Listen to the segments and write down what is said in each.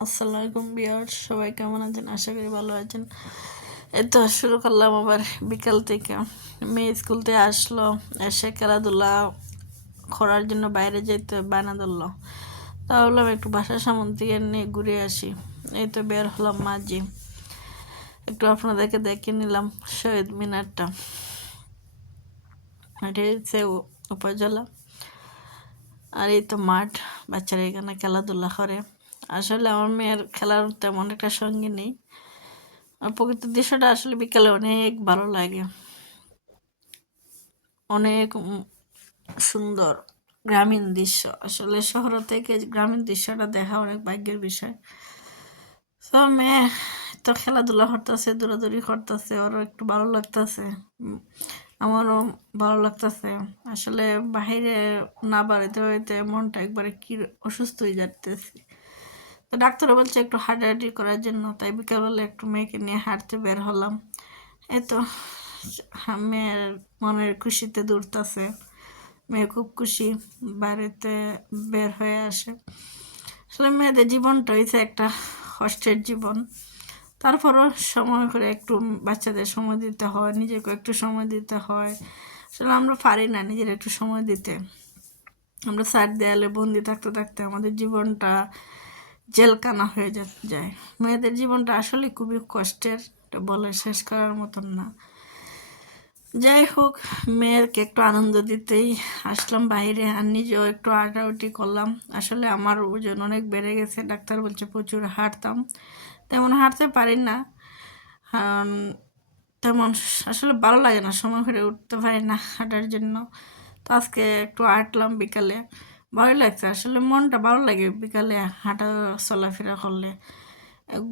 আসসালামু আলাইকুম ভিউয়ার্স, সবাই কেমন আছেন? আশা করি ভালো আছেন। এই তো শুরু করলাম আবার বিকাল থেকে। মেয়ে স্কুল থেকে আসলো, এসে খেলাধুলা করার জন্য বাইরে যেতে বায়না ধরলো। তা ভাবলাম একটু বাসার সামন থেকে নিয়ে ঘুরে আসি। এই তো বের হলাম মাঝি, একটু আপনাদেরকে দেখে নিলাম শহীদ মিনারটা। এটা হচ্ছে উপজেলা। আর এই তো মাঠ, বাচ্চারা এখানে খেলাধুলা করে। আসলে আমার মেয়ের খেলার তেমন একটা সঙ্গী নেই। আর প্রকৃতির দৃশ্যটা আসলে বিকালে অনেক ভালো লাগে, অনেক সুন্দর গ্রামীণ দৃশ্য। আসলে শহর থেকে গ্রামীণ দৃশ্যটা দেখা অনেক ভাগ্যের বিষয়। তো মেয়ে তো খেলাধুলা করতেছে, দৌড়াদৌড়ি করতেছে, ওরও একটু ভালো লাগতেছে, আমারও ভালো লাগতেছে। আসলে বাহিরে না বাড়িতে হইতে মনটা একবারে কি অসুস্থ হয়ে যাচ্ছে। তো ডাক্তারও বলছে একটু হাঁটাহাঁটি করার জন্য, তাই বিকালবেলা একটু মেয়েকে নিয়ে হাঁটতে বের হলাম। এই তো মেয়ের মনের খুশিতে দৌড়তেছে, মেয়ে খুব খুশি বাড়িতে বের হয়ে আসে। আসলে মেয়েদের জীবনটা হয়েছে একটা কষ্টের জীবন, তারপরও সময় করে একটু বাচ্চাদের সময় দিতে হয়, নিজেকে একটু সময় দিতে হয়। আসলে আমরা পারি না নিজের একটু সময় দিতে। আমরা চার দেয়ালে বন্দি থাকতে থাকতে আমাদের জীবনটা জেলখানা হয়ে যায়। মেয়েদের জীবনটা আসলে খুবই কষ্টের, এটা বলে শেষ করার মতন না। যাই হোক, মেয়েরকে একটু আনন্দ দিতেই আসলাম বাইরে, আর নিজেও একটু হাঁটাহাঁটি করলাম। আসলে আমার ওজন অনেক বেড়ে গেছে, ডাক্তার বলছে প্রচুর হাঁটতাম, তেমন হাঁটতে পারি না। তেমন আসলে ভালো লাগে না, সময় করে উঠতে পারি না হাঁটার জন্য। তো আজকে একটু হাঁটলাম বিকালে, ভালোই লাগছে। আসলে মনটা ভালো লাগে বিকালে হাঁটা চলাফেরা করলে।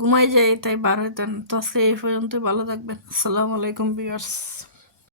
ঘুমাই যাই তাই বার হইতেন। তো আজকে এই পর্যন্তই, ভালো থাকবেন। আসসালামু আলাইকুম ভিউয়ার্স।